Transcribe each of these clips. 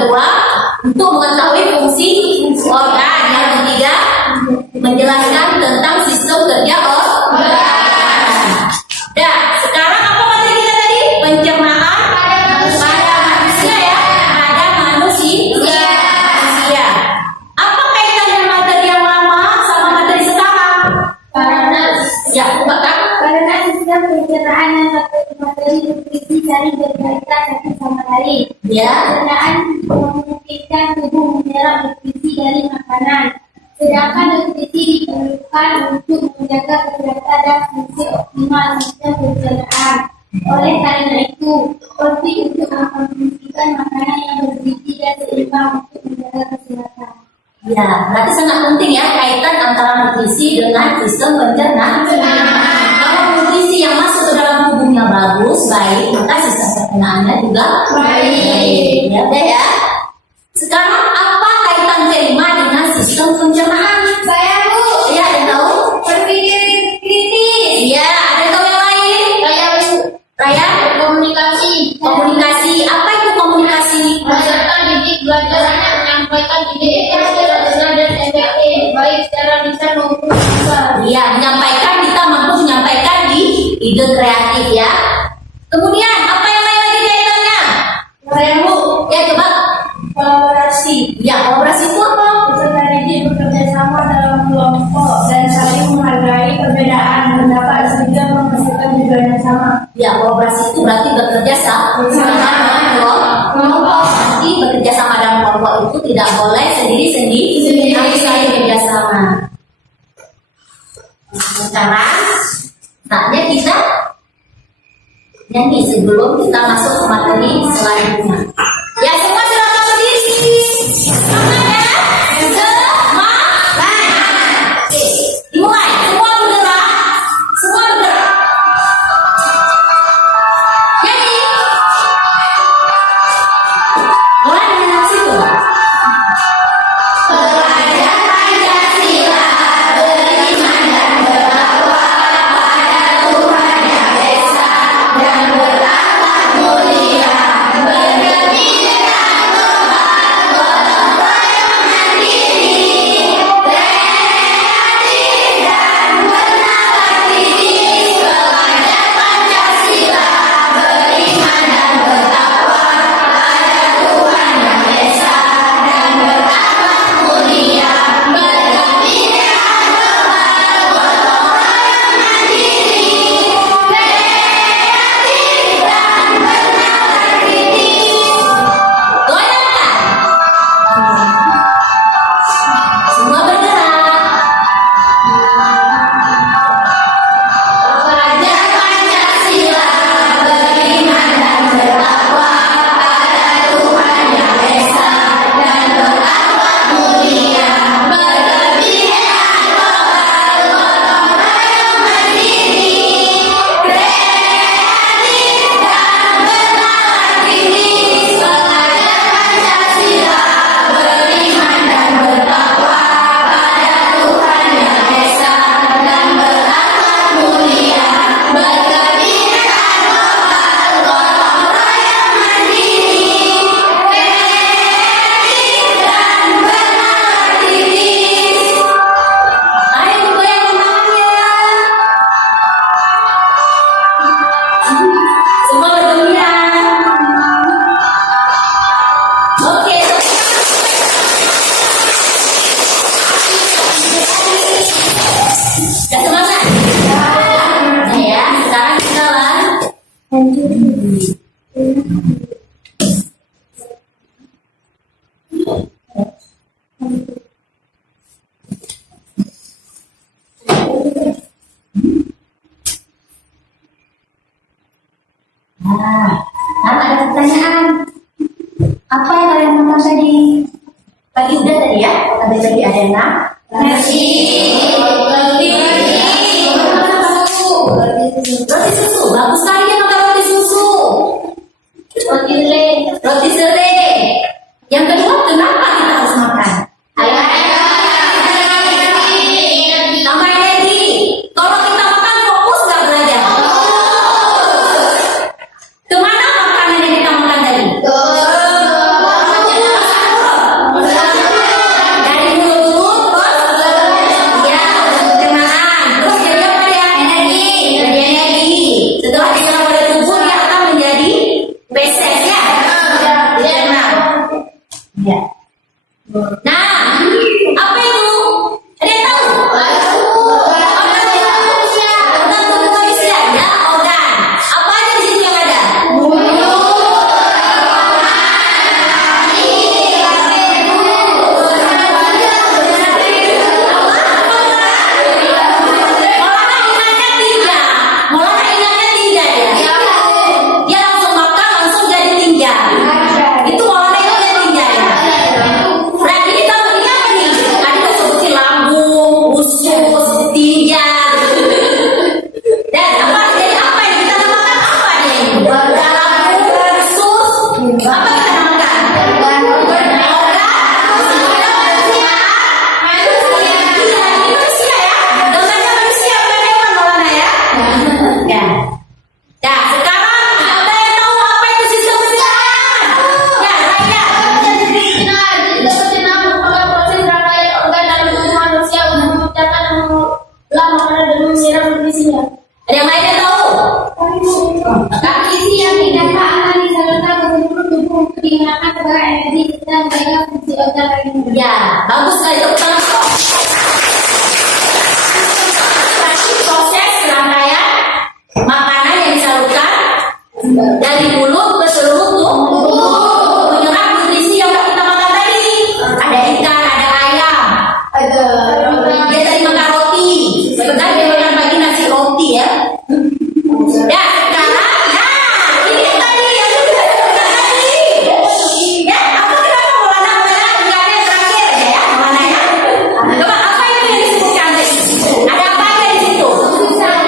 kedua, untuk mengetahui fungsi organ. Yang ketiga, menjelaskan tentang sistem kerja organ. Nah, sekarang apa materi kita tadi? Pencernaan pada manusia ya, pada manusia. Apa kaitannya materi yang lama sama materi sekarang? Karena Ya, Kak. karena sistem pencernaan dan materi nutrisi saling berkaitan satu sama lain. Ya. Pencernaan memungkinkan tubuh menyerap nutrisi dari makanan, sedangkan nutrisi diperlukan untuk menjaga kesehatan dan fungsi optimal sistem pencernaan. Oleh karena itu, penting untuk mengkonsumsikan makanan yang bergizi dan seimbang untuk menjaga kesehatan. Ya, berarti sangat penting ya kaitan antara nutrisi dengan sistem pencernaan. Kalau nutrisi yang masuk ke dalam tubuhnya bagus, baik, maka sistem pencernaannya juga baik. Ya, udah ya. Sekarang apa kaitan kelima dengan sistem pencernaan? Saya Bu, Ya, ada yang tahu? berpikir kritis, Iya, ada yang tahu yang lain? saya Bu, Raya? komunikasi, Komunikasi. Apa itu komunikasi? peserta didik belajar hanya menyampaikan ide rasional dan efektif, baik secara lisan maupun verbal. Iya, menyampaikan, kita mampu menyampaikan di ide kreatif ya. Kemudian apa yang lain lagi kaitannya? Saya Bu, Ya, coba. kolaborasi, Ya, kolaborasi itu apa? peserta didik bekerja sama dalam kelompok dan saling menghargai perbedaan pendapat sehingga menghasilkan tujuan yang sama. Ya, kolaborasi itu berarti bekerja sama dalam kelompok. Berarti bekerja sama dalam kelompok itu tidak boleh sendiri-sendiri, harus saling bekerja sama. Sekarang saatnya kita nyanyi sebelum kita masuk ke materi selanjutnya. Ya, semua silakan berdiri. Semangat ya. Semangat. Oke, dimulai. Semua bergerak. Semua bergerak. Nyanyi. Mulai dengan situ. Pelajar Pancasila beriman dan berakhlak pada Tuhan Yang Esa dan berakhlak mulia, bergembira global, gotong royong mandiri, kreatif dan bernalar kritis. Pelajar Pancasila beriman dan bertakwa pada Tuhan Yang Esa dan berakhlak mulia, bergembira global, gotong royong mandiri, kreatif dan bernalar kritis. Goyangkan. Semua bergerak. Pelajar Pancasila beriman dan bertakwa pada Tuhan Yang Esa dan berakhlak mulia, bergembira global, gotong royong mandiri, kreatif dan bernalar kritis. Pelajar Pancasila beriman dan bertakwa pada Tuhan Yang Esa dan berakhlak mulia, bergembira global, gotong royong mandiri, kreatif dan bernalar kritis. Ayo goyangkan tangannya. Semua bergembira. Oke. Sudah semangat? Nah ya, sekarang kita lanjut. Nah, ada pertanyaan. Apa yang kalian makan tadi? Pagi udah tadi ya? Tadi ada yang nasi. Roti susu. Bagus sekali ya makan roti susu. Roti serai. Yang kedua, kenapa kita harus makan? Tambah energi. Kalau kita makan fokus nggak belajar? Kemana makanan yang kita makan tadi? Nah, apa itu? Ada yang tahu? Organ tubuh manusia, ya organ. Apa aja di situ yang ada? Maulana ingatnya tinja ya. Dia langsung makan langsung jadi tinja. Itu Maulana ingatnya tinja ya. Berarti kita ini apa nih? Tadi kita sebutin lambung, usus, tinja. Dan apa jadi apa yang kita namakan apa nih? Lambung, usus, apa kita namakan? Manusia ya. Gambarnya manusia bukan hewan Maulana ya. Ya. Ya, sekarang ada yang tahu apa itu sistem pencernaan? Ya, Raya. Ada yang lain yang tahu? Gizi yang tidak akan disalurkan ke seluruh tubuh untuk digunakan sebagai energi serta menjaga fungsi organ lainnya. Ya, bagus sekali tepuk tangan. Proses rangkaian makanan yang disalurkan dari mulut ke seluruh tubuh menyerap nutrisi yang kita makan tadi. Ada ikan, ada ayam. Dia tadi makan roti. Sebentar dia makan pagi nasi roti ya. Ya, sekarang ini tadi yang sudah sebutkan tadi. Ya, apa kenapa Maulana ingatnya terakhir ya, Maulana ya? Coba apa itu yang disebutkan tadi? Ada apa aja di situ? Ada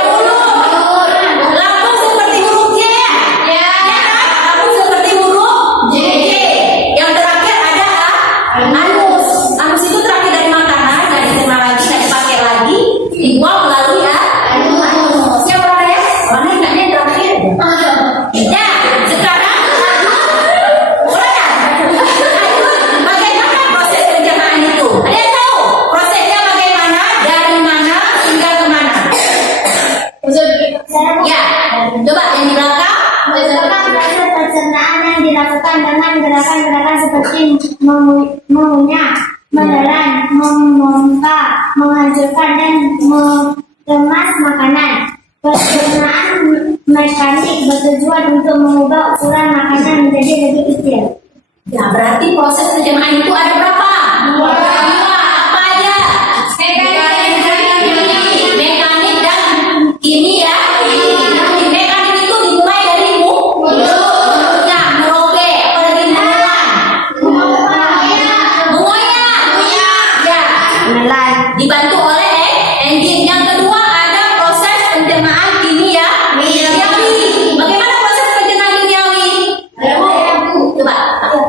mulut, lambung seperti huruf J ya, lambung seperti huruf J. Yang terakhir ada anus. Anus itu terakhir dari makanan, nggak dicerna lagi, nggak dipakai lagi, dibuang melalui anus. Siapa orang ya? Mana ingatnya yang terakhir? Ya, sekarang bagaimana proses pencernaan itu? Ada yang tahu prosesnya bagaimana? Dari mana hingga ke mana? Ya, coba yang di belakang. Berdasarkan proses pencernaan yang dilakukan dengan gerakan-gerakan seperti mengunyah, menelan, memompa, menghancurkan, dan mengemas makanan. Pencernaan mekanik bertujuan untuk mengubah ukuran makanan menjadi lebih kecil. Ya, berarti proses pencernaan itu ada berapa? Dua. Apa aja? Mekanik dan kimia. Mekanik itu dimulai dari mulutnya, merobek, apalagi menelan. Mengoyak. Ya, Menelan. dibantu oleh enzim. Yang kedua ada proses pencernaan kimia. Bagaimana proses pencernaan kimiawi? Coba.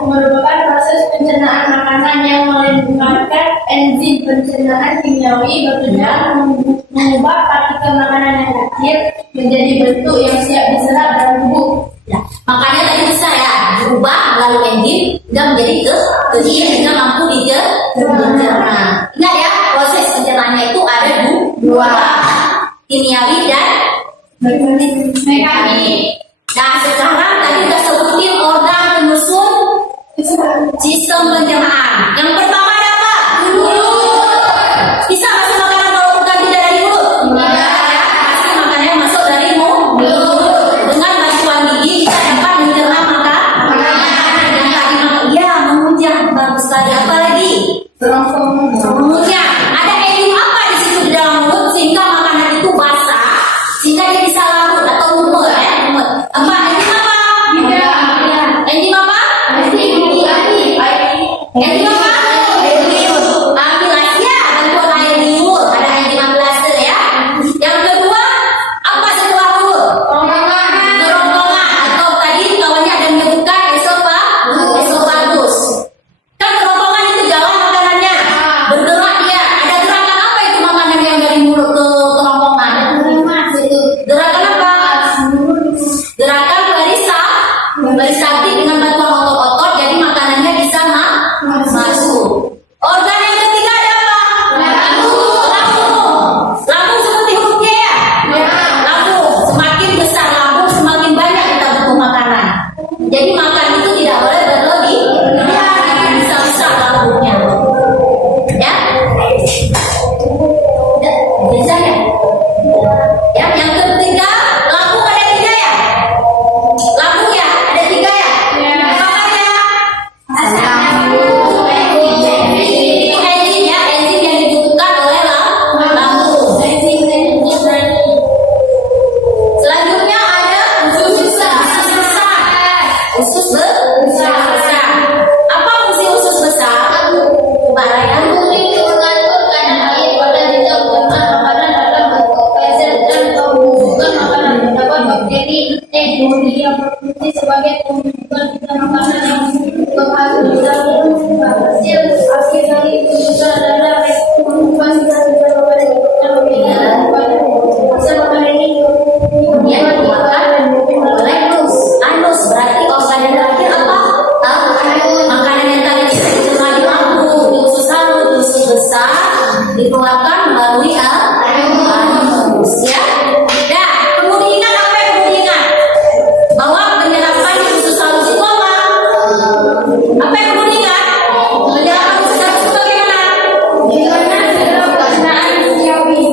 Merupakan proses pencernaan makanan yang melibatkan enzim pencernaan kimiawi bertujuan mengubah partikel makanan yang kecil menjadi bentuk yang siap diserap dalam tubuh. Ya, makanya tadi bisa ya diubah melalui enzim dan menjadi kecil sehingga mampu dicerna. Ingat ya, proses pencernaannya itu ada dua, kimiawi dan Mekanik. Nah, sekarang tadi kita sebutin organ penyusun sistem pencernaan. Yang pertama ada apa? Mulut. Bisa masuk makanan kalau bukan tidak dari mulut? Ya, pasti makanannya masuk dari mulut. Dengan bantuan gigi kita dapat mencerna makanan. Ya, mengunyah. Bagus sekali. Apa lagi? Mengunyah. Ada enzim apa di situ di dalam mulut sehingga makanan itu basah, sehingga dia bisa larut atau lumut ya? Apa? Enzim apa? Enzim apa? Enzim apa? Amilase ya, bantuan air liur. Ada enzim amilase ya. Yang kedua, apa setelah mulut? Kerongkongan atau tadi kawannya ada menyebutkan esofagus. Kan kerongkongan itu jalan makanannya, bergerak dia. Ada gerakan apa itu makanan yang dari mulut ke kerongkongan? Gerakan apa? Gerakan peristaltik dengan bantuan otot-otot, jadi makanannya bisa masuk. Organ yang ketiga ada apa? Lambung seperti huruf J ya? Lambung semakin besar lambung semakin banyak kita butuh makanan. Jadi makan itu tidak bakteri, yang berfungsi sebagai pembentukan kita makanan yang menghasilkan hasil dari pembentukan adalah pembentukan hasil makanan ini Kemudian dimakan oleh anus. Berarti organ yang terakhir apa? Makanan yang tadi kita dicerna di lambung, di usus halus, di usus besar, dikeluarkan melalui anus. Ya. Nah, kemudian apa yang kemudian? Bahwa penyerapan di usus halus itu apa? Apa yang kemudian? Penyerapan usus halus itu bagaimana?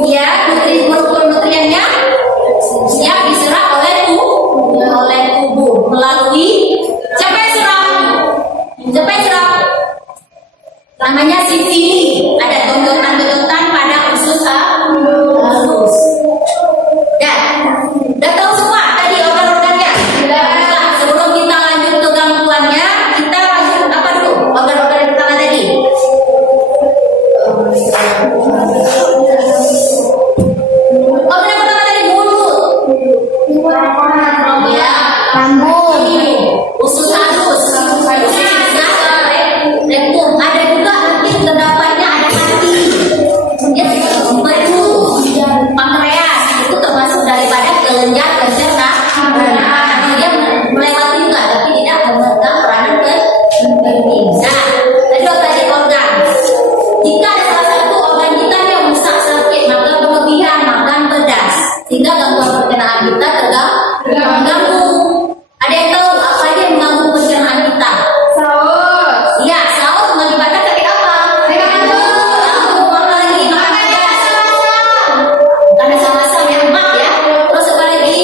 Ya, nutrien-nutriennya siap diserap oleh tubuh melalui siapa yang serap? Namanya sifili. Ada tonjokan-tonjokan pada usus halus. Udah tahu semua tadi organ-organnya? Nah, sebelum kita lanjut ke gangguannya, kita lanjut apa dulu? Organ-organ yang pertama tadi. Organ yang pertama tadi mulut. Ya, lambung, usus halus, rektum. Ada juga mungkin terdapatnya ada hati, ya, empedu, pankreas. Itu termasuk daripada kelenjar pencernaan. Dia melewati juga, tapi tidak memegang peranan penting. Nah, kedua tadi organ. Jika ada salah satu organ kita yang rusak sakit, maka berlebihan makan pedas, sehingga gangguan pencernaan kita terganggu. Ada yang tahu apa aja yang mengganggu pencernaan kita? Iya, saus mengakibatkan sakit apa? Apa lagi? Makan pedas. Karena sama-sama yang lemak ya. Terus apa lagi?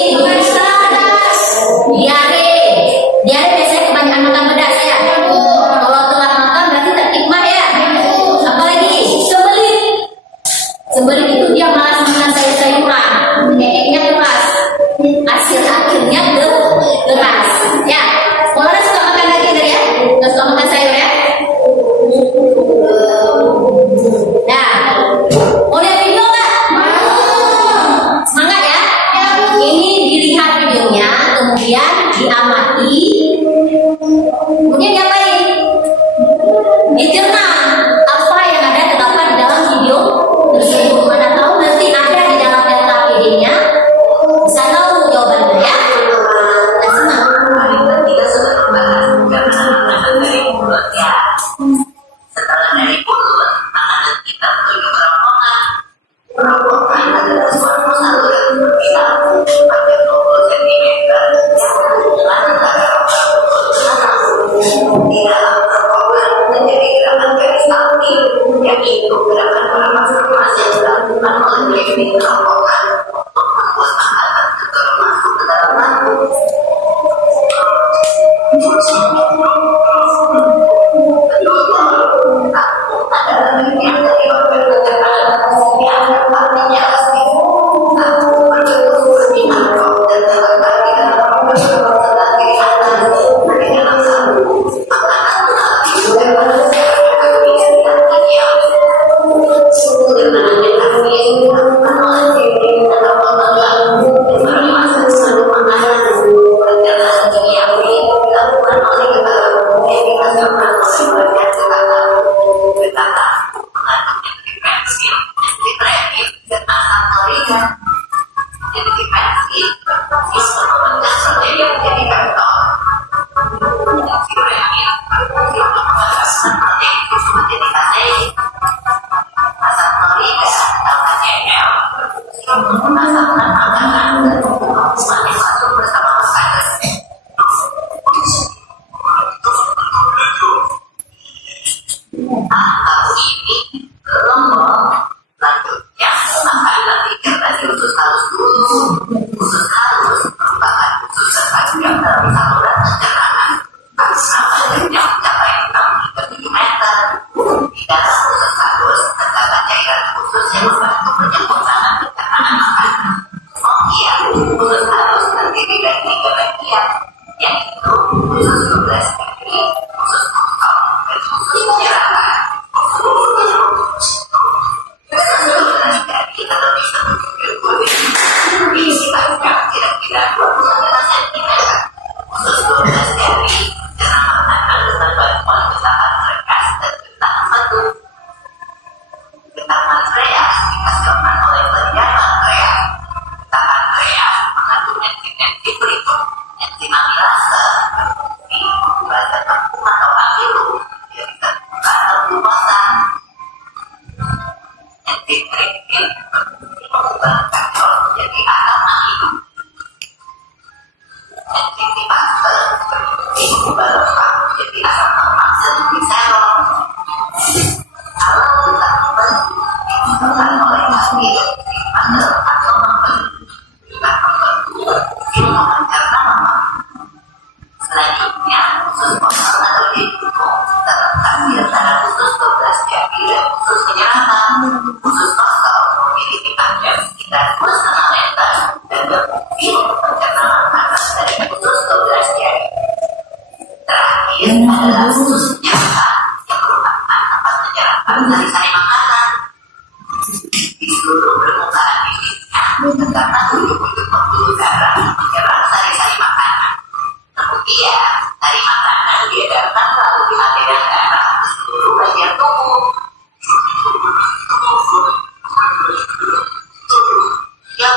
Diare. Diare biasanya kebanyakan makan pedas ya. Kalau telat makan berarti terhikmat ya. Apa lagi? Sembelit. Sembelit itu dia malas makan sayur-sayuran. Ngekeknya keras. Hasil akhirnya keras. Ya. Orang suka makan daging tadi ya? Nggak suka makan sayur ya? Nah, mau lihat video nggak? Semangat ya? Ini dilihat videonya, kemudian diamati, kemudian diapain? Dicerna apa yang ada terdapat di dalam video tersebut. Mana tahu nanti ada di dalam data PD-nya, bisa tahu jawabannya ya. Nah, senang. Kita sudah membahas makanan dari mulut ya. Setelah dari mulut, makanan kita menuju kerongkongan. Kerongkongan adalah suatu saluran berpisah pada 20 cm dengan antara mulut dan atas. Di dalam kerongkongan terjadi gerakan peristaltik, yaitu gerakan pernapasan yang dilakukan oleh teknik kerongkongan untuk membuat makanan segera masuk ke dalam lambung. Lambung adalah bagian dari organ pencernaan yang artinya asli. Lambung berbentuk seperti mangkok dan terletak di dalam organ sebelah kiri atas di dalam lambung. Makanan mengalami juga pada aktif dan kanyang. Pencernaan yang aktif dilakukan oleh teknik dalam organ lambung yang bermaksud mengandung makanan. Pencernaan kimiawi dilakukan oleh getah lambung yang dihasilkan oleh bagian getah lambung. Getah lambung mengandung enzim pensil, enzim dan asam lorika. Enzim pensil berfungsi memecah selenium menjadi kantong. Enzim renin berfungsi untuk memasukkan protein menjadi kasein. Asam lorika atau HCl berfungsi untuk memasukkan makanan dan membuat semakin masuk bersama makanan. Tahu ini gelombang lanjutnya makanan dicerna di usus halus dulu. Usus halus merupakan usus terpanjang dalam saluran pencernaan. Panjangnya mencapai 6 hingga 7 meter. Di dalam usus halus terdapat cairan khusus yang membantu penyempurnaan pencernaan makanan. Oh iya, usus halus terdiri dari 3 bagian, yaitu usus tugas kaki, usus kosong, dan usus penyerapan. Usus tugas kaki terlebih disebut berisi panjang kira-kira 20 lingkungan karena memang selanjutnya usus kosong atau dibutuh terletak di antara usus 12 jari dan usus penyerapan. Usus kosong memiliki panjang sekitar 2,5 meter dan berfungsi untuk mencerna makanan dari usus 12 jari. Terakhir adalah usus penyerapan yang merupakan tempat penyerapan dari sari makanan. Di seluruh permukaan bibirnya terdapat ujung-ujung pembuluh darah yang menyerap sari-sari makanan. Kemudian, sari makanan diedarkan melalui aliran darah ke seluruh bagian tubuh. Ya,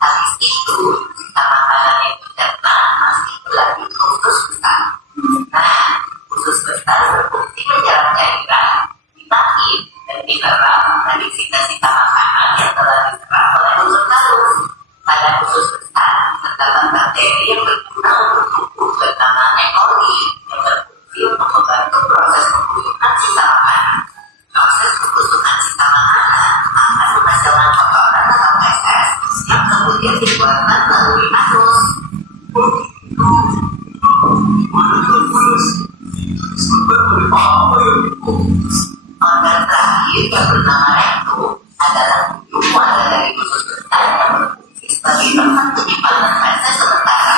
habis itu, sisa makanan yang dicerna masih berlanjut ke usus besar. Nah, usus besar berfungsi menyerap cairan, vitamin, dan mineral dari sisa-sisa makanan yang telah diserap oleh usus halus. Pada usus besar terdapat bakteri yang berguna untuk tubuh bernama E. coli yang berfungsi untuk membantu proses pembusukan sisa makanan. Proses pembusukan sisa makanan akan menghasilkan kotoran atau feses yang kemudian dikeluarkan melalui anus. Organ terakhir yang bernama rektum adalah ujung muara dari usus besar yang berfungsi sebagai tempat penyimpanan feses sementara.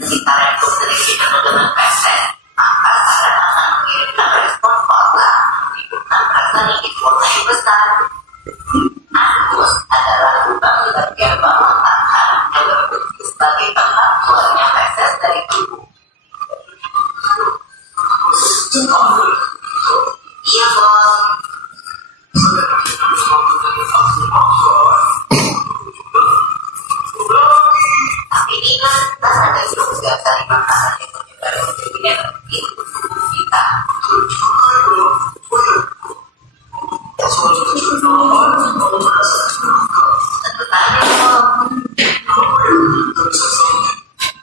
Ketika rektum terisi penuh dengan feses, maka saraf akan mengirimkan respon pola menimbulkan rasa ingin buang air besar. Anus adalah lubang di bagian bawah tangan yang berfungsi sebagai tempat keluarnya feses dari tubuh. Iya, Bos. Tapi ingat, ada juga sari makanan yang menyebar menjadi energi untuk tubuh kita. Tentu saja, Bos.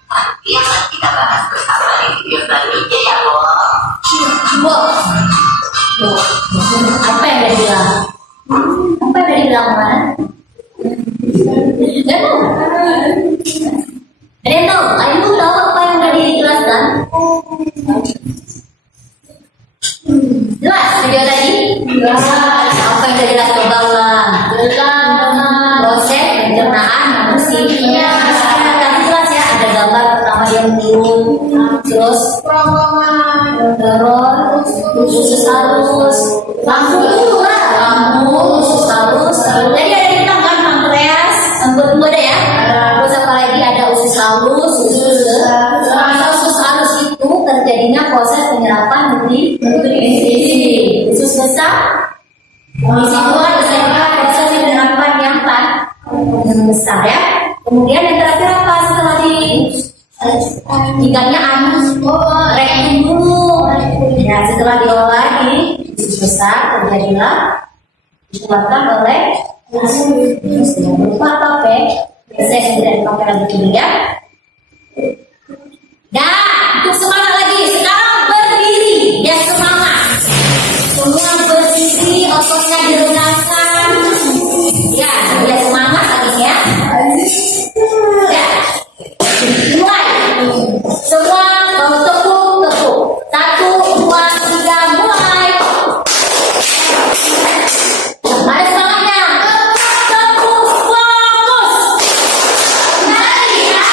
Nanti akan kita bahas bersama di video selanjutnya ya, Bos. Bos, apa yang udah bilang? Apa yang udah bilang, Man? Gak tahu. Ada yang tahu? Ayu tahu apa yang udah dijelaskan? Jelas video tadi? Jelas. Apa yang udah jelas coba ulang? Proses pencernaan manusia. Tadi jelas ya, ada gambar pertama yang belum, terus usus halus, lambung dulu lah, lambung, usus halus, jadi ada yang bilang kan pankreas, berdua ada ya, terus apa lagi ada usus halus, usus halus itu terjadinya proses penyerapan nutrisi, usus besar, di situ ada proses penyerapan yang besar ya, kemudian yang terakhir apa setelah ikannya anus, rektum dulu. Ya, setelah diolah di usus besar terjadilah dikeluarkan oleh usus. Jangan lupa apa saya tidak dipakai lagi dulu ya. Nah, untuk semangat lagi. Sekarang berdiri, ya semangat. Semua berdiri, ototnya diregangkan. Ya, semangat lagi ya. Ya. Mulai. Semua tepuk. 1, 2, 3, mulai. Ada semangatnya. Tepuk, fokus. Melihat.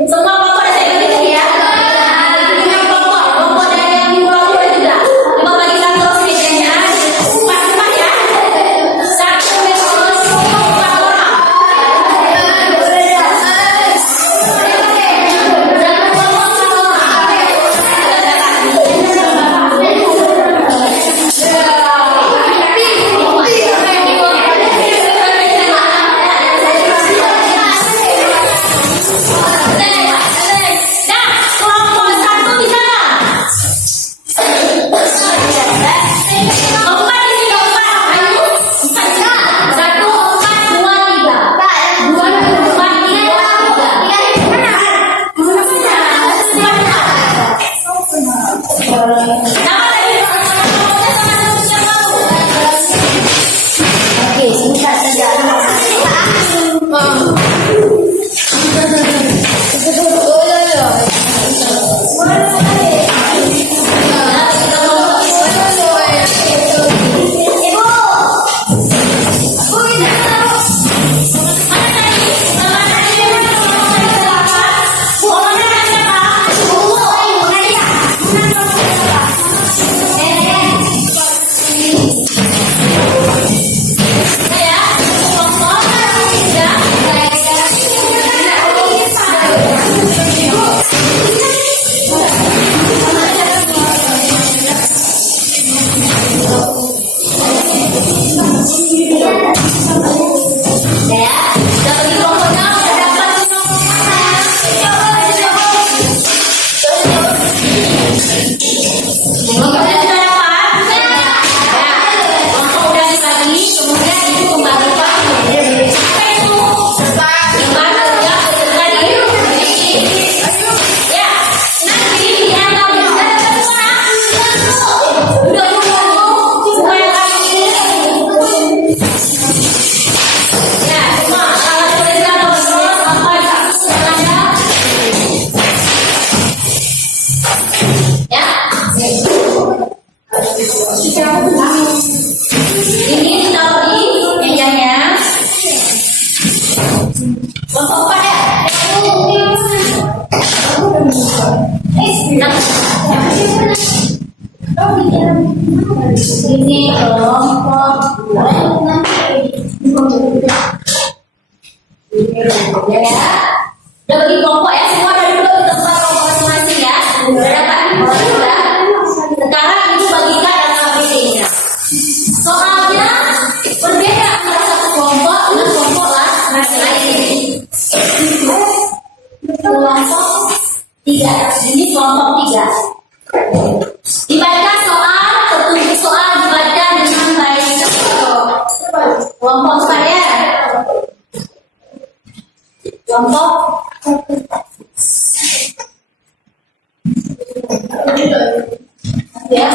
Semua Ini kelompok ya. Udah bagi kelompok ya, semua dari dulu di tempat kelompok masing-masing ya. Udah dapat sudah. Sekarang ibu bagikan data ABCD-nya. Soalnya berbeda antara satu kelompok dengan kelompok lain. Kelompok 3. Ini kelompok 3. Dibaca soal, petunjuk soal dibaca dengan baik. Kelompok saya. Kelompok ya.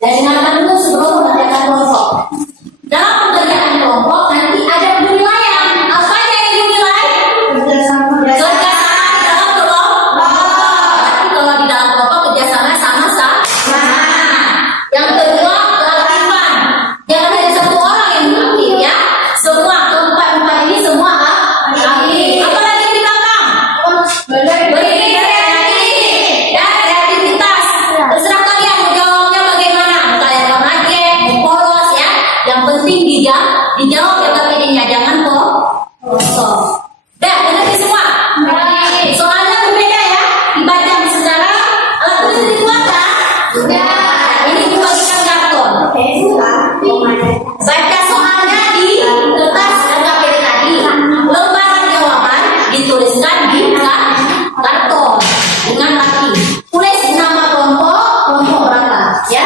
Dan dengarkan dulu sebelum mengerjakan kelompok. Dalam pengerjaan kelompok nanti ada penilaian. Apa yang dinilai? Kerjasama di dalam kelompok. Tapi kalau di dalam kelompok kerjasama sama-sama. Yang kedua keaktifan. Jangan hanya satu orang yang aktif ya. Semua keempat ini semua aktif. Apa lagi di belakang? Berkreasi dan kreativitas. Terserah kalian mau jawabnya bagaimana. Kalian mau ngaget, mau polos ya. Yang penting dijawab ya KPD-nya, jangan kosong. Dah, benar semua. Soalnya berbeda ya. Dibaca secara alat tulis dikeluarkan. Ini dibagikan karton. Baca soalnya di kertas dan KPD tadi. Lembaran jawaban dituliskan di karton dengan rapi. Tulis nama kelompok berapa ya.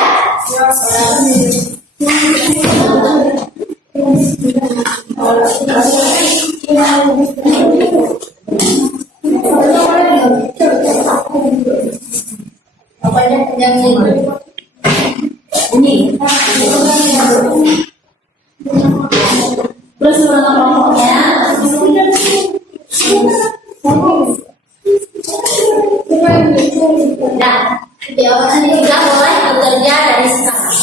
Apanya yang ini? Terus nama kelompoknya. Nah, jawabannya juga boleh bekerja dari sekarang.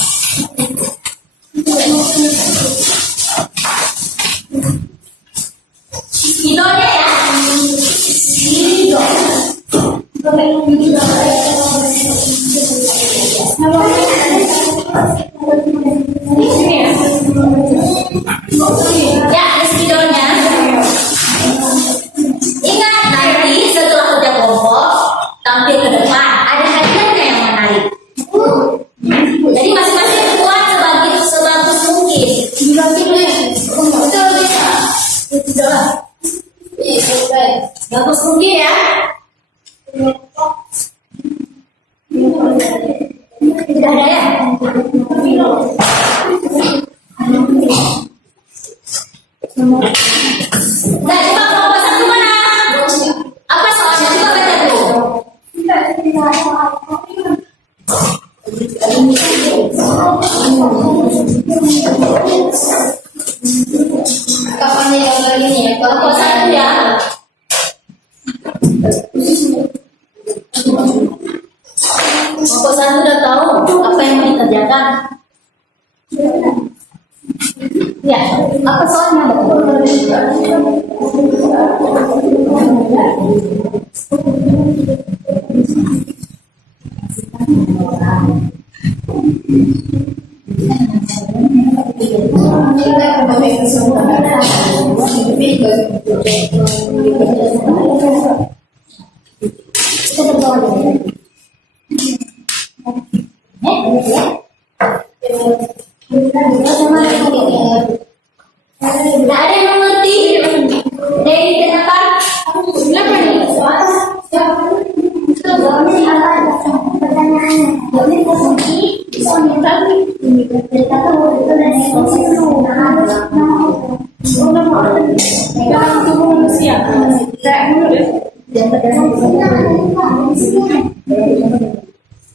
Idonya ya. Ido. Ya, idonya. Ingat nanti setelah kerja kelompok tampil ke depan ada hadiahnya yang menarik. Jadi masing-masing buat sebagus mungkin. Betul bisa. Bagus mungkin ya. Tidak ada ya. Nah, coba kelompok satu mana? Apa soalnya? Coba baca dulu. Kapan yang ini ya? Kelompok satu ya. Kelompok satu udah tahu apa yang dikerjakan. Ya, apa soalnya? Tidak ada yang mengerti. Dari kenapa? Kenapa nih?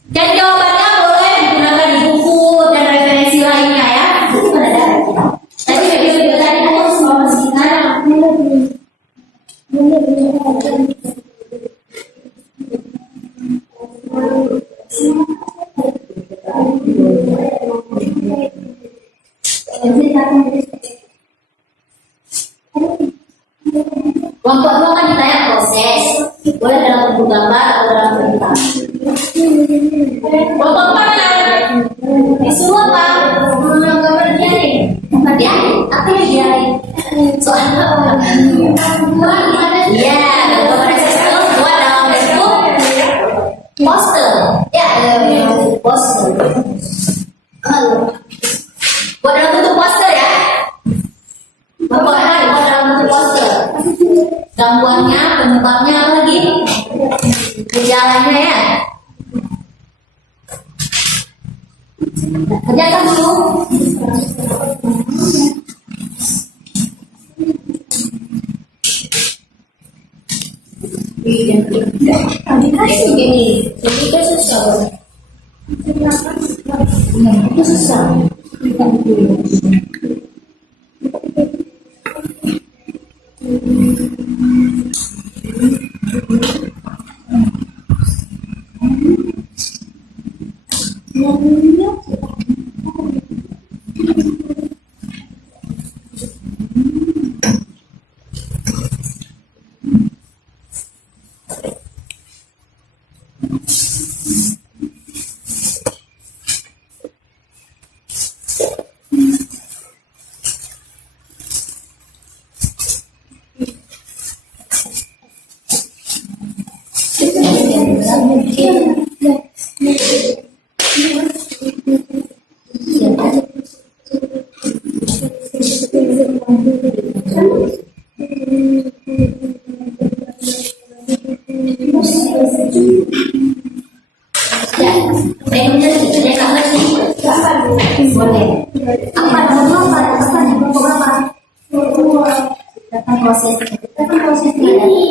Dan jawabannya boleh digunakan di buku dan referensi lainnya ya. Itu kan ada. Tadi video tadi aku semua masih Thank you. Kelompok 2 kan ditanya proses. Boleh dalam bentuk gambar atau dalam bentuk kata. Kelompok 4 kan disuruh apa? Gambar diari. Gambar diari? Apa yang diari? Soal apa? Iya, gambar itu buat dalam bentuk poster. Ya, dalam bentuk poster. Buat dalam bentuk poster ya. Buat dalam bentuk poster. Gangguannya, penyebabnya apa lagi? Gejalanya ya. Kerjakan dulu. Dikasih gini, jadi itu susah. Itu susah.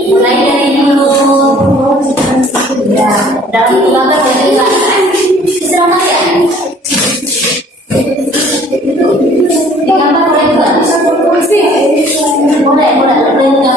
Mulai dari dulu. Ya, dalam gambar dari selamat ya. Gambar boleh juga. Boleh, boleh. Dan gambar juga.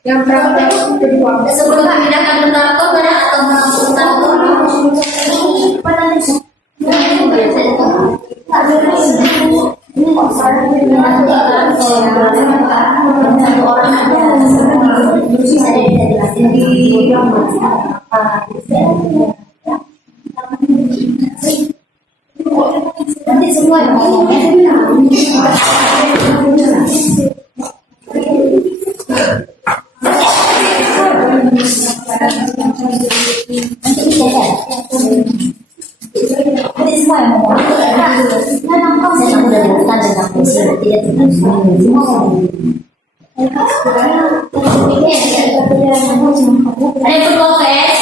Yang berapa? Sebelum kami datang ke kantor, mana atau masuk kantor? Ini satu orang ada saya bisa jelasin di apa nanti semua nanti semua yang mau saya udah jelaskan tentang fungsi tidak ada yang berproses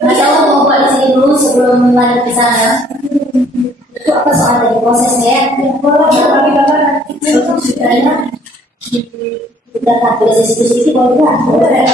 nggak tahu mau buat di sini dulu sebelum lanjut ke sana itu apa soal dari prosesnya kita tak boleh sedikit boleh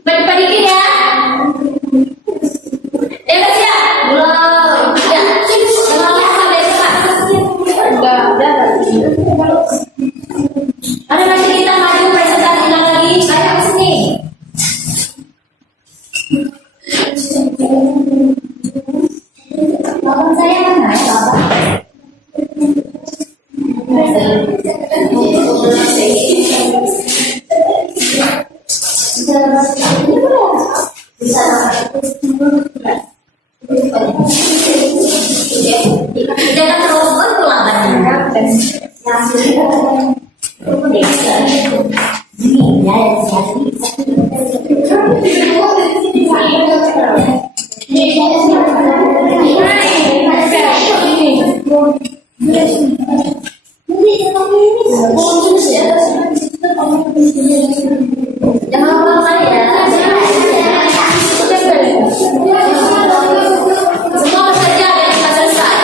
Balik-balikin ya. Masih ya? Belum. Ya. Ada nanti kita maju presentasi lagi. Ayo ke sini. Bapak saya mana ya, Bapak? Jangan terlalu berkelabannya. Jangan lupa ya. Semua saja yang kita selesai.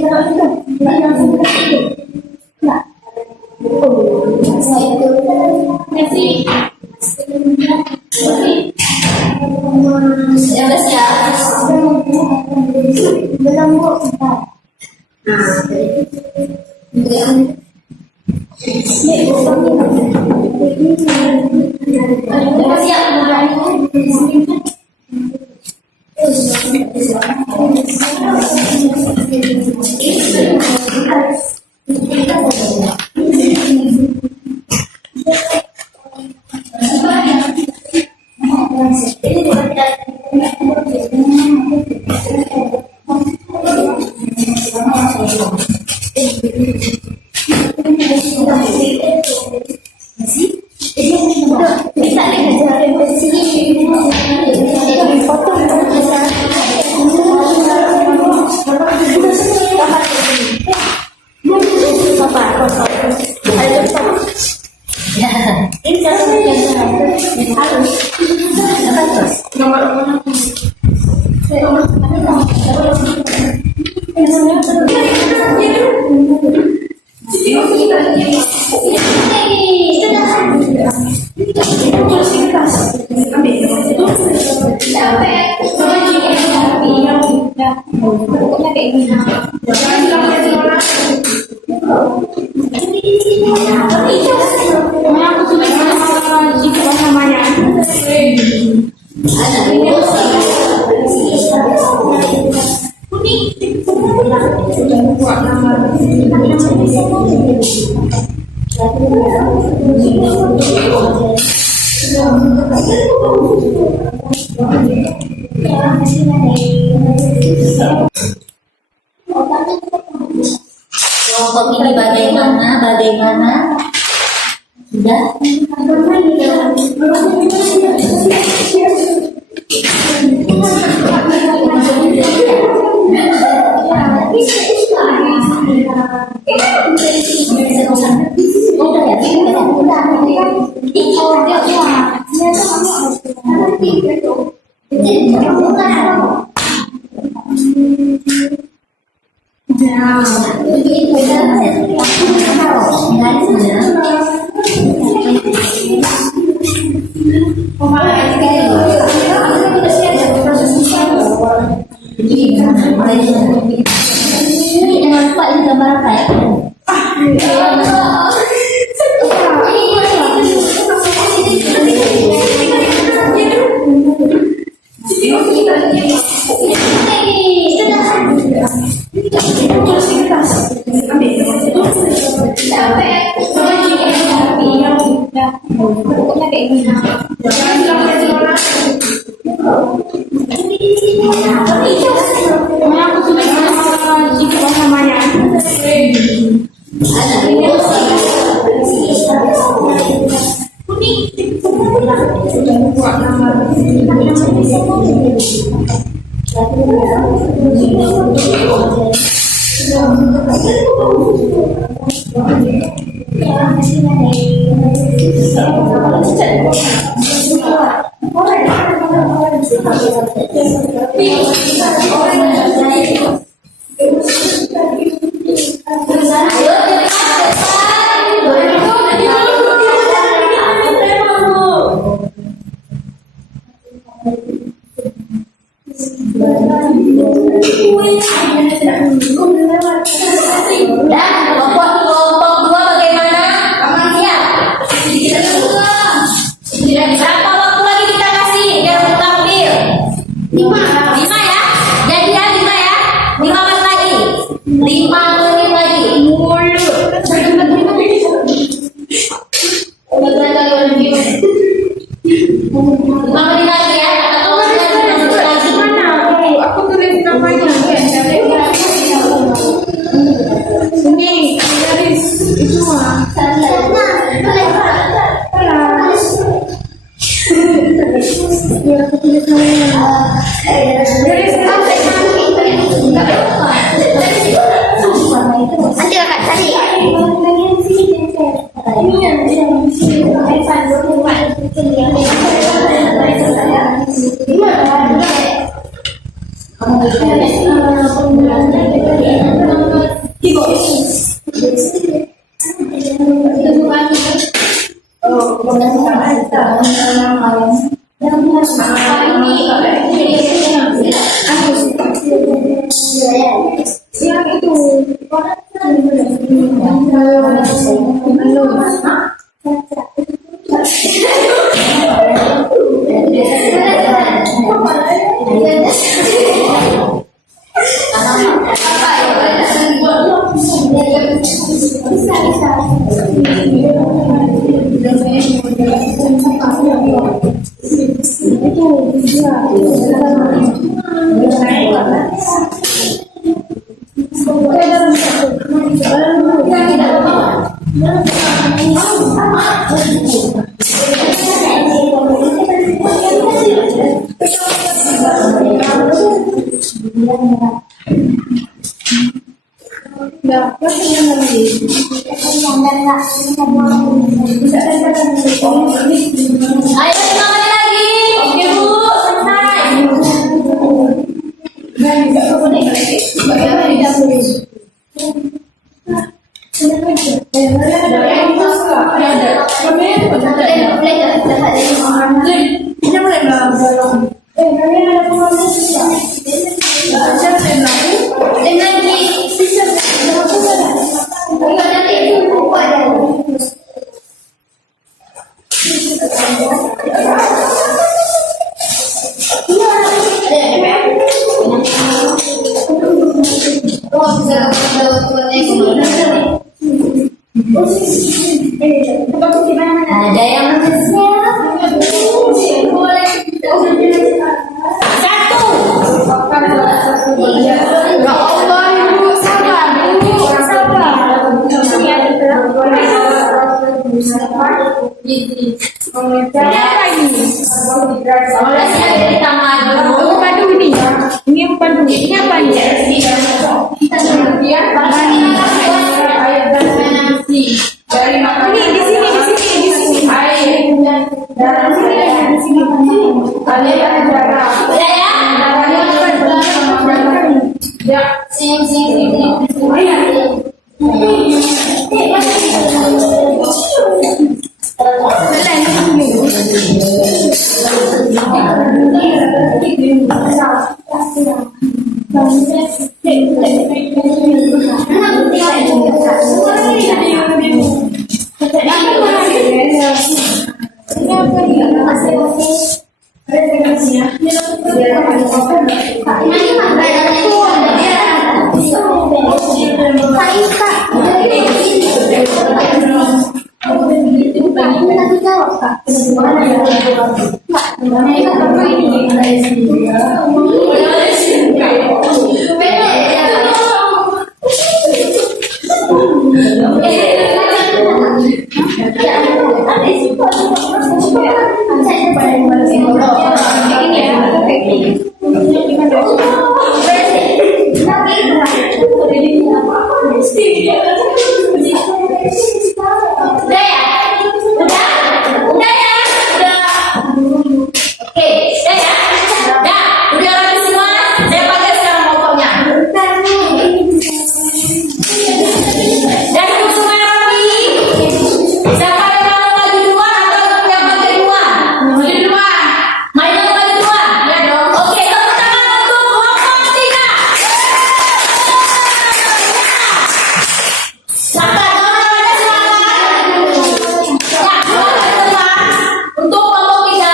Yang siap. Kelompok ini bagaimana? Sudah? Jangan lupa ini gambar apa ya? Dan kelompok dua bagaimana? Siap. Berapa waktu lagi kita kasih biar tampil? 5 ya. Jadi ya 5 ya. 5 menit lagi. 5 menit lagi. Aku tulis namanya. Ini garis itu mah. Ya, aku tulis namanya. Nanti kakak cari. Ini Ayo 5 menit lagi. Oke Bu, selesai. Ada yang mengesnya. Satu. Ya Allah, Ibu, sabar. Ibu, sabar. Dari tangan dulu. Padu ini. Ini padu. Ini apa ini? Dari mana? Ini di sini. Air. Darah sini. Di sini. Ada yang darah. Udah ya? Ya. Sini. Udah ya? Udah ya? Oke, udah ya? Udah rapi semua? Saya pakai sekarang motornya. Dan untuk semua yang rapi, siapa yang mau maju duluan atau yang bagian duluan? Maju duluan. Main yang maju duluan? Ya dong. Oke, tepuk tangan untuk kelompok 3. Sampai ada semangat. Ya, semangat. Untuk kelompok 3,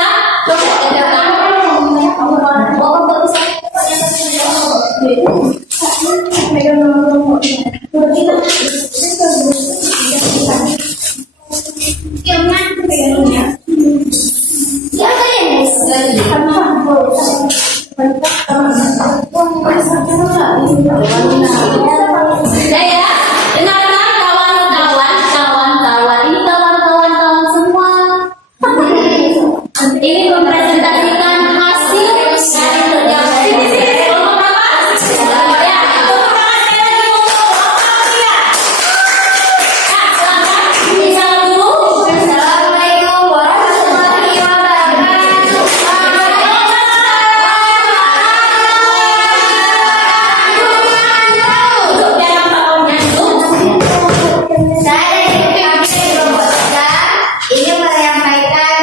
kelompok 3. Ya, dengarkan kawan-kawan, ini kawan-kawan semua. Ini mempresentasikan hasil dari kerja kelompok berapa? Ya, tepuk tangan sekali lagi untuk kelompok 3. Nah, silakan disalam dulu. Assalamualaikum warahmatullahi wabarakatuh. Duduk dalam kawannya duduk. Saya dari kami kelompok 3 ingin menyampaikan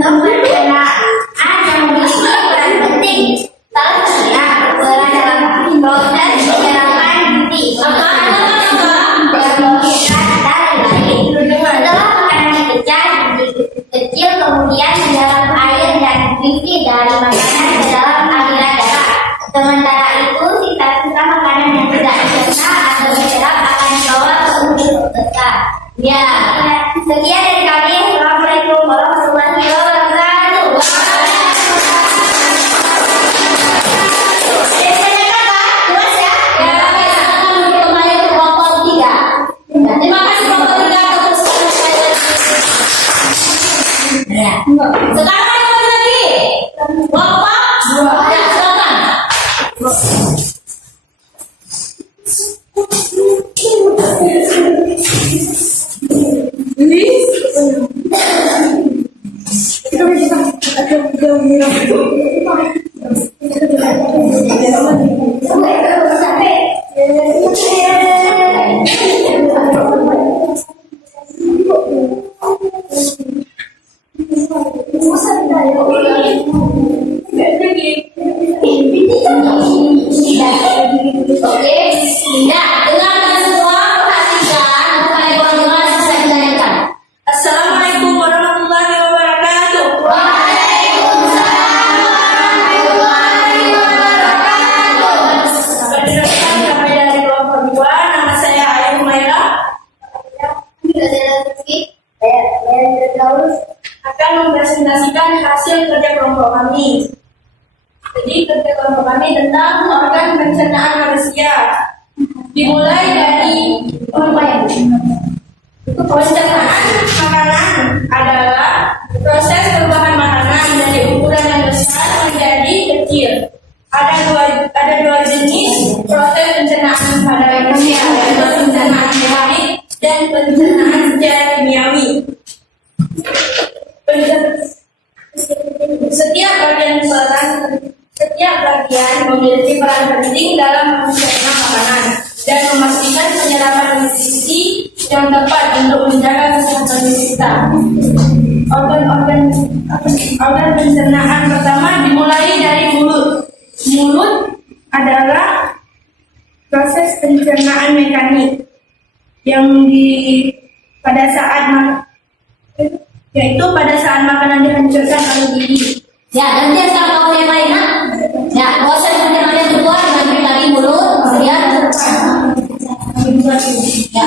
keperbedaan yang memiliki peran penting. Salah satunya berperan dalam proses penyerapan gizi. Berkhianat dan lain. Setelah makanan dikejar, kecil kemudian menyerap air dan gizi dari makanan ke dalam aliran darah. Sementara itu, sisa-sisa makanan yang tidak dicerna atau diserap akan dibawa ke usus besar. Ya, sekian dari kami. Assalamualaikum warahmatullahi wabarakatuh. Biasanya kan, jelas ya? Ya, kembali ke kelompok 3. Terima kasih kelompok 3 atas perhatiannya. Ya. Sekarang ada kembali lagi. Kelompok 2. Ya, silakan. Oke, ya, dengarkan semua, perhatikan, bukan yang kurang dengar, bisa ditanyakan. Assalamualaikum warahmatullahi wabarakatuh. Perkenalkan, kami dari kelompok 2. Nama saya Ayu Humaira. Akan mempresentasikan hasil kerja kelompok kami. Jadi kerja kelompok kami tentang organ pencernaan manusia. Dimulai dari pencernaan makanan adalah proses perubahan makanan dari ukuran yang besar menjadi kecil. Ada dua jenis proses pencernaan pada manusia, yaitu pencernaan mekanik dan pencernaan secara kimiawi. Setiap bagian memiliki peran penting dalam mencerna makanan dan memastikan penyerapan nutrisi yang tepat untuk menjaga kesehatan kita. Organ pencernaan pertama dimulai dari mulut. Mulut adalah proses pencernaan mekanik yang pada saat makanan dihancurkan oleh gigi. Ya, dan dia sekarang tahu yang lain, nah? Ya, proses pencernaan yang kedua dimulai dari mulut, kemudian ya.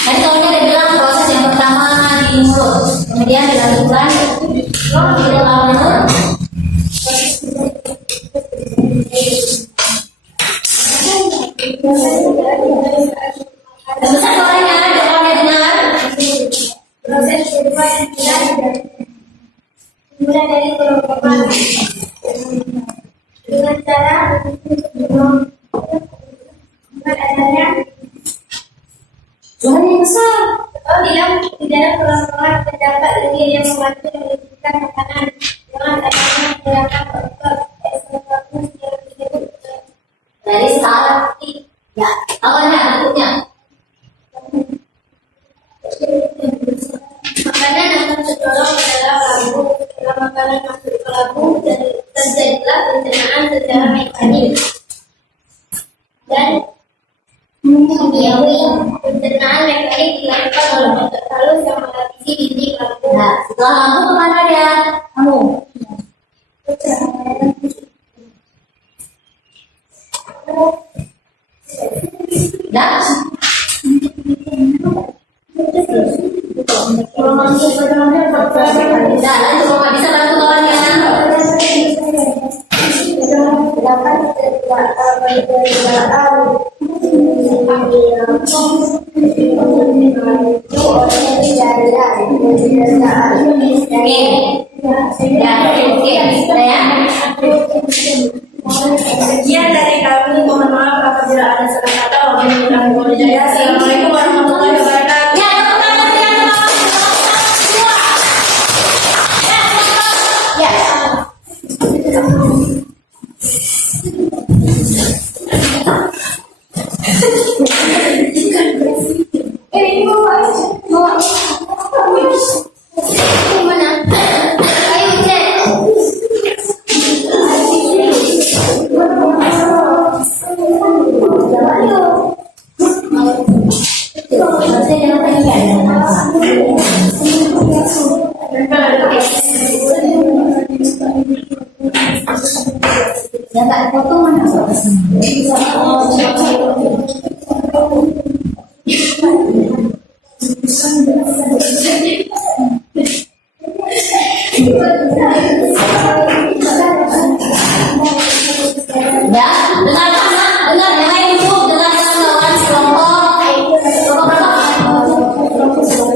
Tadi kamu udah bilang proses yang pertama di mulut, kemudian dilakukan di dalam mulut. Besar suaranya, jawabannya dengar. Proses kedua dimulai dari kelompokan dengan cara dengan adanya Suaranya besar. di dalam kelompokan terdapat liur yang membantu menghidupkan makanan dengan adanya gerakan otot ekstrakorpus yang disebut Dari salah. Ya, awalnya bentuknya. makanan akan tercolong ke dalam lambung. Setelah makanan masuk ke lambung, terjadilah pencernaan secara mekanik dan kimiawi. Pencernaan mekanik dilakukan oleh otot halus yang melapisi dinding lambung. Nah, setelah lambung kemana dia? Kamu. Dah. Dah, lanjut kalau nggak bisa bantu kawannya. Sekian dari kami. Mohon maaf apabila ada salah kata. Assalamualaikum warahmatullahi wabarakatuh. Ya, tepuk tangan yang Ini mau Ya, dengar yang lain dulu, dengarkan lawan kelompok.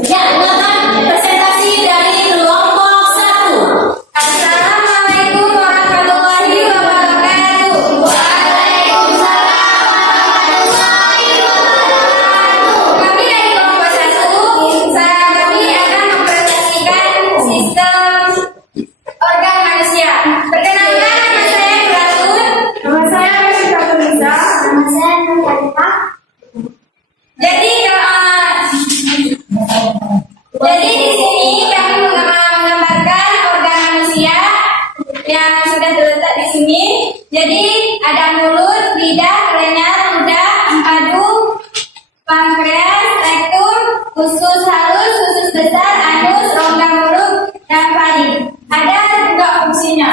Ya, dengarkan presentasi dari kelompok 1. Assalamualaikum warahmatullahi wabarakatuh. Kami dari kelompok 1, kami akan mempresentasikan sistem organ manusia. Perkenalkan, nama saya Gratun. Nama saya Rashida Tunisa. Nama saya Nurhalifa. Jadi di sini kami menggambarkan organ manusia yang sudah terletak di sini. Jadi ada mulut, lidah, kelenjar, ludah, empedu, pankreas, rektum, usus halus, usus besar, anus, rongga mulut, dan faring. Ada juga fungsinya.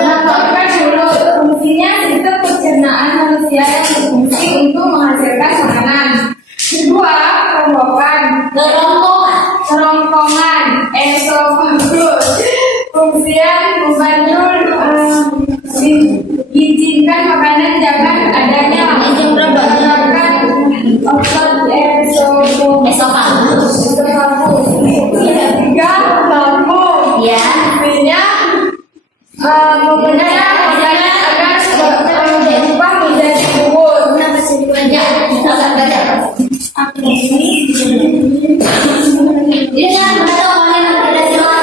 Laporkan dulu fungsinya sistem pencernaan manusia yang berfungsi untuk menghasilkan makanan. Kedua, kerongkongan, esofagus, fungsinya membantu diizinkan makanan jangan adanya mengeluarkan otot esofagus. Ketiga, lambung. Ya. Fungsinya membenarkan makanan agar berubah menjadi bubur. Ya, kita akan belajar. Dengan berdoa yang berdoa.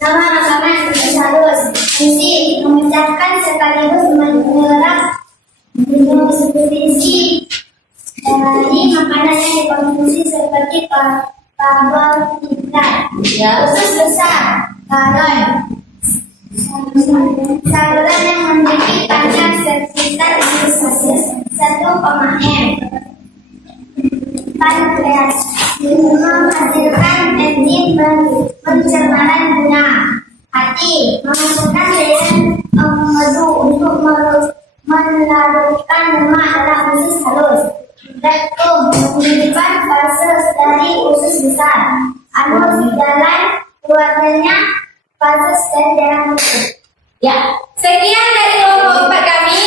Nama makanan harus fungsi memecahkan sekaligus menyerap nutrisi dari makanan yang dikonsumsi seperti karbohidrat, Ya. usus besar, kalon, saluran yang memiliki panjang sekitar 1,m. Pankreas menghasilkan enzim pencernaan guna. Hati memasukkan cairan empedu untuk melarutkan lemak dalam usus halus. Rektum menghidupkan fase dari usus besar. Anus jalan keluarnya fase dari dalam usus. Ya. Sekian dari kelompok 4 kami.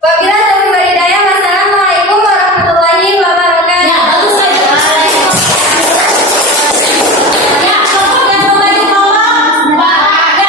Wabillahi taufiq wal hidayah. Wassalamualaikum warahmatullahi wabarakatuh. Ya, bagus saja. Ya, kelompok yang kembali kelompok 4. Ya,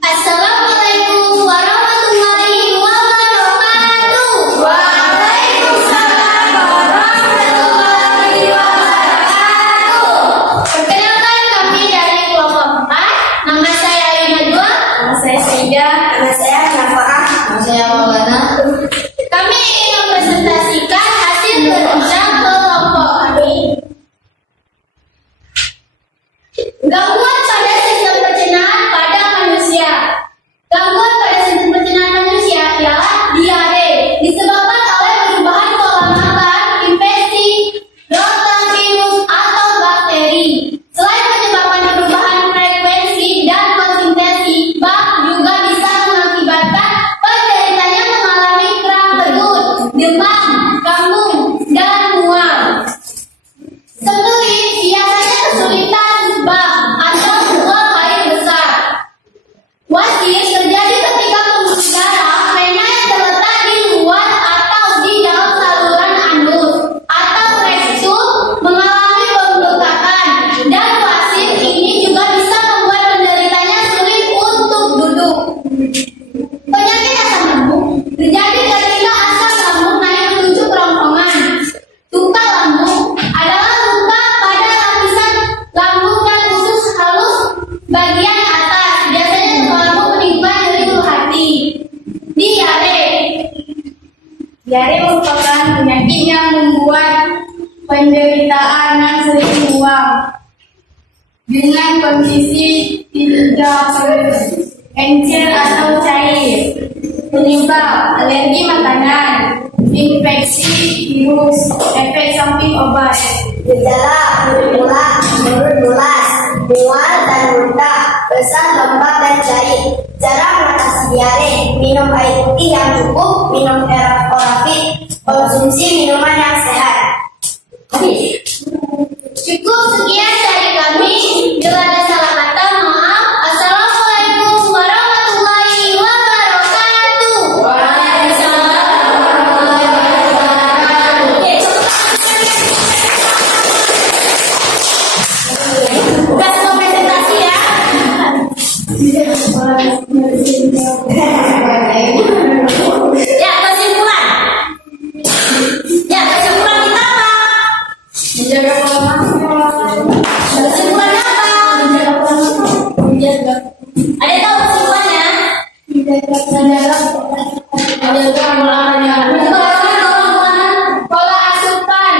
Assalamualaikum warahmatullahi wabarakatuh. Waalaikumsalam warahmatullahi wabarakatuh. Perkenalkan, kami dari kelompok 4. Nama saya Najwa. Nama saya Saida. Nama saya Nafaah. Nama saya Maulana. Kami ingin mempresentasikan hasil kerja kelompok kami. Gangguan pada sistem pencernaan pada manusia. Gangguan pada sistem pencernaan manusia ialah diare, disebabkan oleh perubahan pola makan, infeksi, rotan virus atau bakteri. Selain menyebabkan perubahan frekuensi dan konsistensi, bak juga bisa mengakibatkan penderitanya mengalami kram perut, demam, kambung, dan mual. Setuit biasanya kesulitan bak atau buang air besar. Wasit terjadi ketika pembuluh darah vena yang terletak di luar Diare merupakan penyakit yang membuat penderitaan yang sering mual dengan kondisi tidak encer atau cair, penyebab alergi makanan, infeksi virus, efek samping obat. Gejala menurut mulas, mual dan muntah, besar, lembab dan cair. Cara mengatasi diare: minum air putih yang cukup, minum orafit, konsumsi minuman yang sehat. Cukup sekian dari kami. Bila ada salah kata, maaf. Assalamualaikum warahmatullahi wabarakatuh. Udah semua presentasi ya. Ya, kesimpulan. Ya, kesimpulan kita apa? Menjaga pola makan. Kesimpulannya apa? Ada yang tahu kesimpulannya? Pola asupan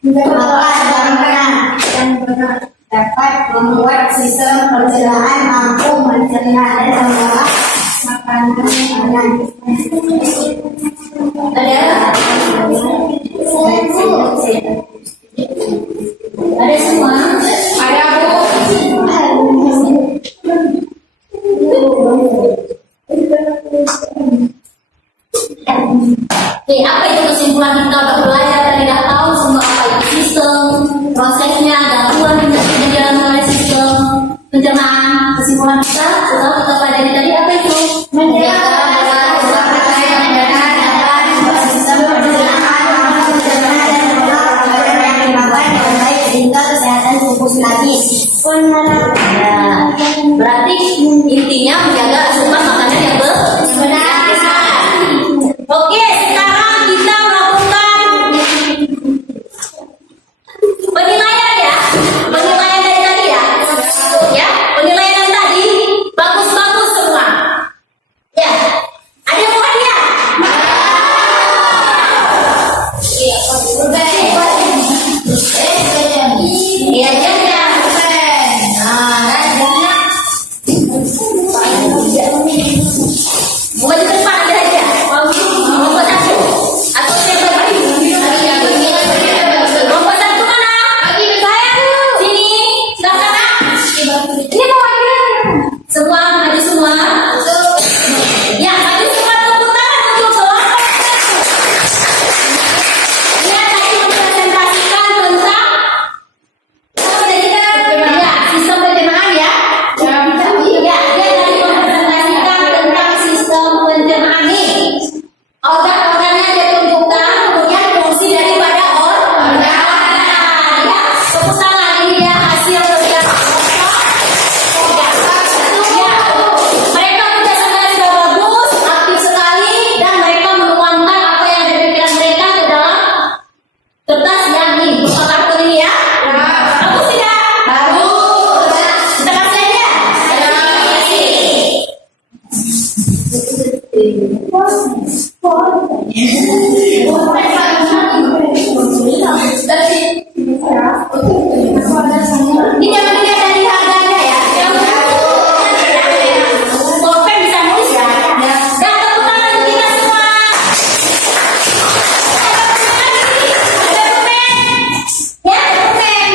Makan dan benar dapat membuat sistem pencernaan mampu mencerna dan mengolah makanan. Ada semua? ada Bu. Oke, apa itu kesimpulan kita udah belajar dan tidak tahu semua apa itu sistem, prosesnya, gangguan penyakit yang oleh sistem pencernaan. Kesimpulan kita setelah kita pelajari tadi apa itu? Menjaga makanan yang benar dapat membuat sistem pencernaan mampu mencerna dan mengolah makanan yang dimakan dengan baik sehingga kesehatan tubuh stabil. Ya, berarti intinya menjaga asupan makanan yang benar. Oke, sekarang kita melakukan penilaian ya. Penilaian dari tadi ya. Ya, penilaian yang tadi bagus-bagus semua. Ya, ada yang mau hadiah? Iya, ya. Buat di depan aja. Nomor satu. Atau siapa lagi? Nomor satu mana? Sini. Silakan nak. Ini mau hadiah. Semua maju semua. Ya, maju semua tepuk tangan untuk doa. Dia tadi mempresentasikan tentang ya, sistem pencernaan ya. Ya, dia tadi mempresentasikan tentang sistem pencernaan ini. Organ-organnya dia tunjukkan, kemudian fungsi daripada organ. Ya, tepuk tangan, ini dia hasil kerja. Ya, mereka kerjasamanya sudah bagus, aktif sekali, dan mereka menuangkan apa yang ada di pikiran mereka ke dalam kertas yang di buka kartu ini ya. Bagus tidak? Bagus. Kita kasih aja. Ini jangan dilihat dari harganya ya. Pulpen bisa nulis ya. Dan tepuk tangan untuk kita semua. Ada pulpen. Ya, pulpen.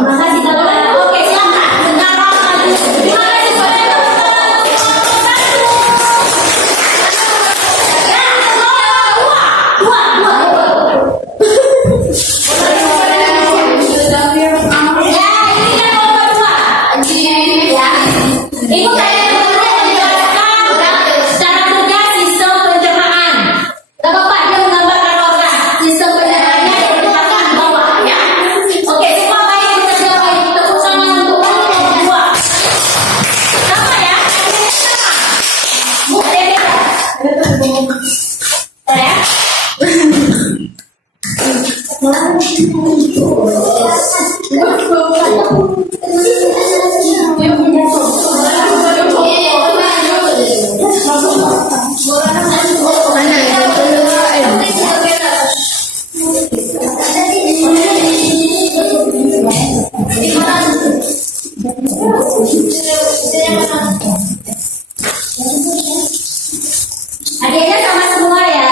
Makasih teman-teman. Oke, silakan. Sekarang maju. Terima kasih banyak teman-teman. Ya, dua. Ya, ini yang nomor dua. Ya. Ibu saya menjelaskan cara kerja sistem pencernaan. Dan Bapak dia menggambarkan organ. Sistem pencernaannya diletakkan di bawah ya. Oke, semua baik bekerja baik. Tepuk tangan untuk yang kedua. Sama ya? Sama. Bu, ada yang beda? Saya? Adiknya sama semua ya.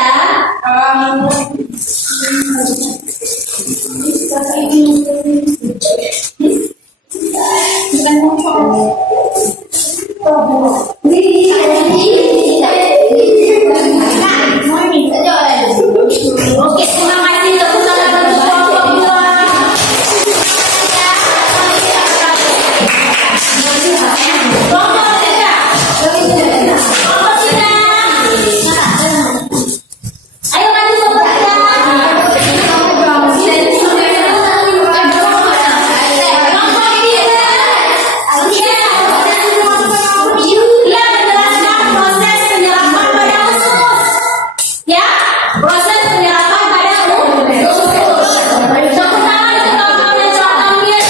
Oke, terima kasih tepuk tangan untuk kelompok dua. Kelompok tiga. Kelompok tiga. Ayo maju kelompok tiga. Dia menjelaskan proses penyerapan pada usus. Ya, proses penyerapan pada usus. Tepuk tangan untuk kelompok yang telah tampil.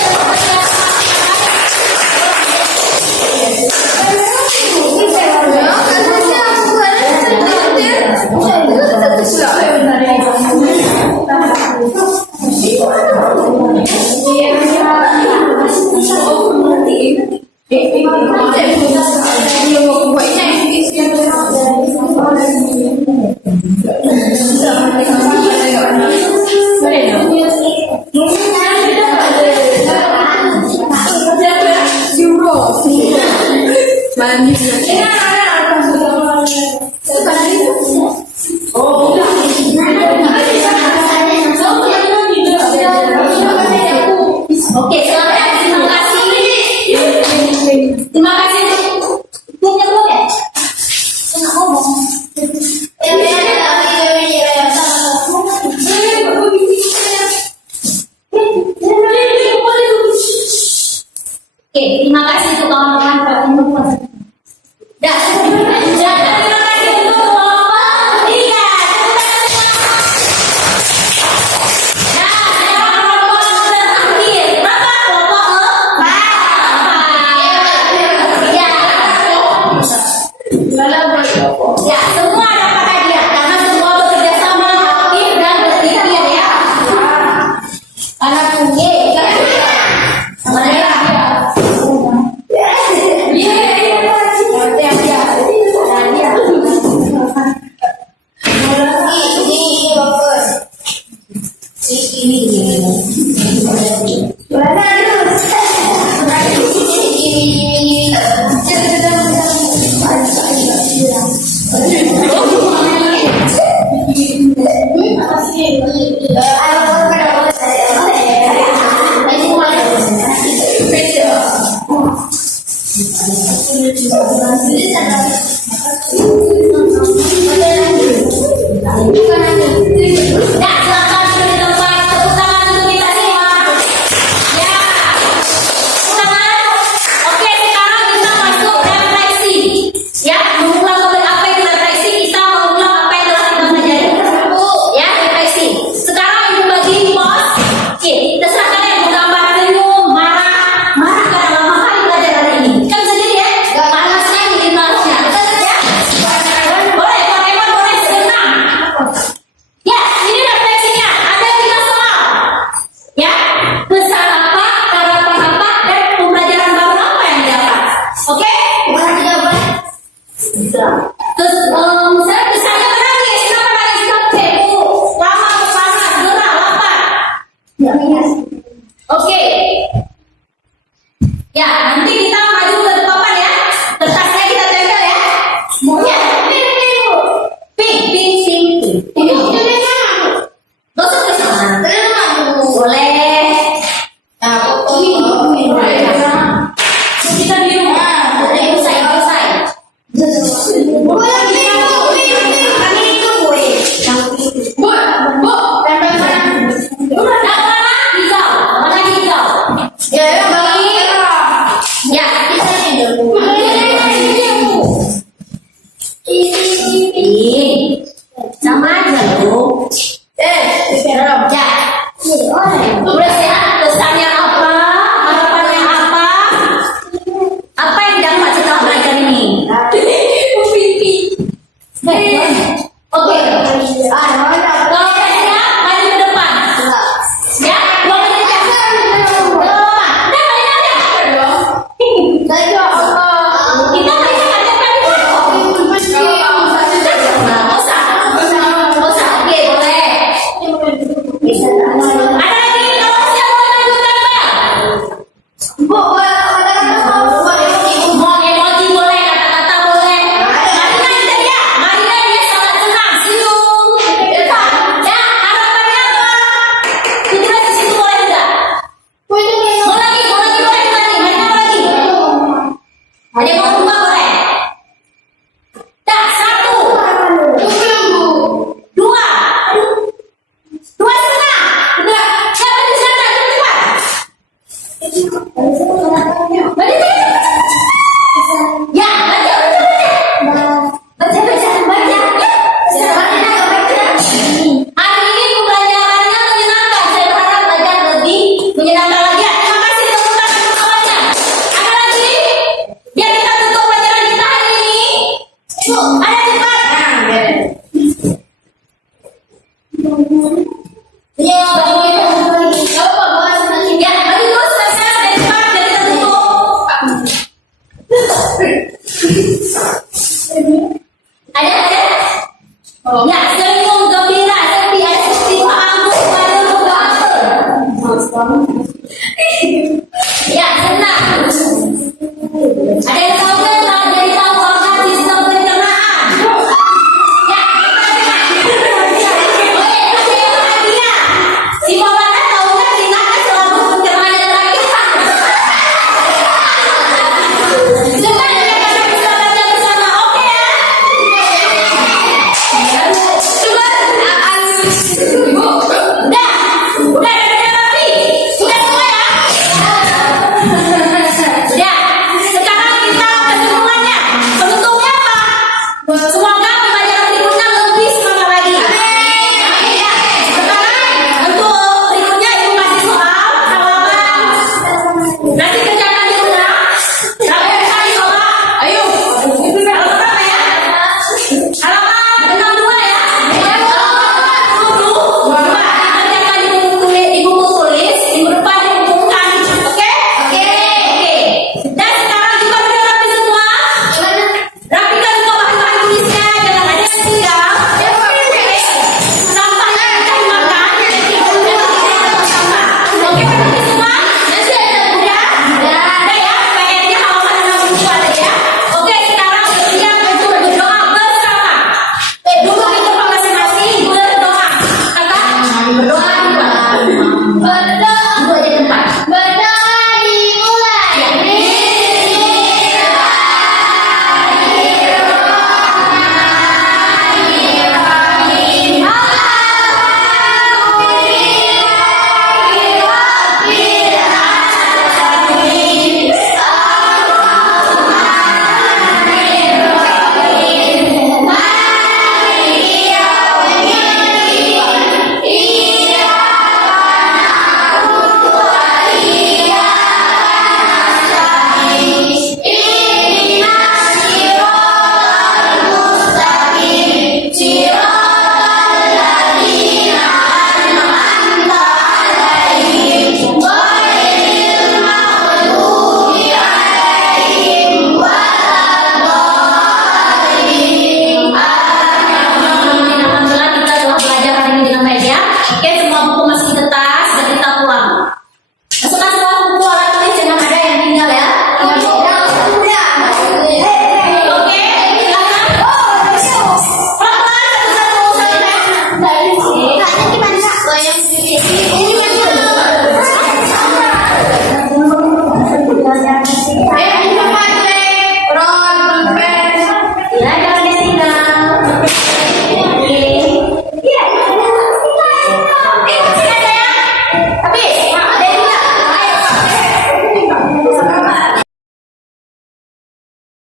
Oke, selamat. Terima kasih. Terima kasih untuk punya lo ya. Enggak ngomong. Oke, terima kasih untuk kawan-kawan. Dah, terima kasih untuk kelompok tiga. Nah, sekarang kelompok terakhir. Berapa kelompok? 4. Ya, semua dapat hadiah karena semua bekerja sama, aktif dan berpikir ya. Anak tunggu, sama dia. Oke. Ya, nanti kita maju ke papan ya. Kertasnya kita tempel ya. Semuanya. Pink. Gosok ke sana. Boleh. Kita di rumah. Selesai. Ya, Mau emoji boleh, kata-kata boleh. Marina itu dia. Marina dia sangat senang. Senyum. Ya, harapannya apa? Tujuan di situ boleh enggak? Mau lagi boleh enggak nih? Marina mau lagi? Ada mau dua boleh? Dah, satu. Dua. Dua setengah. Udah. Siapa di sana? Cepat. Baca. Ya, baca. Baca. Hari ini pembelajarannya menyenangkan. Saya berharap belajar lebih menyenangkan lagi. Terima kasih tepuk tangan untuk semuanya. Ada lagi? Biar kita tutup pelajaran kita hari ini. Ada cepat. Ya, bagi terus selesai dan cepat dan kita tutup. Ada? Ya, senyum gembira seperti ada seperti Pak Anggus pada muka. Ya, senang. Ada yang tahu kan telah jadi tahu organ sistem pencernaan? Ya, oke, ada yang bahagia. Si Bapak tahu kan kita kan selalu pencernaan yang terakhir. Senang ya karena bisa baca bersama, oke ya? Udah rapi. Sudah semua ya? Ya, sekarang kita kesimpulannya. Penutupnya apa? Semoga pembelajaran berikutnya lebih semangat lagi. Ya, sekarang untuk berikutnya ibu kasih soal halaman. Nanti kerjakan di rumah. Sampai hari soal. Ayo, halaman berapa ya? Halaman 62 ya. Kerjakan di buku tulis, minggu depan diumumkan. Oke? Oke. Dan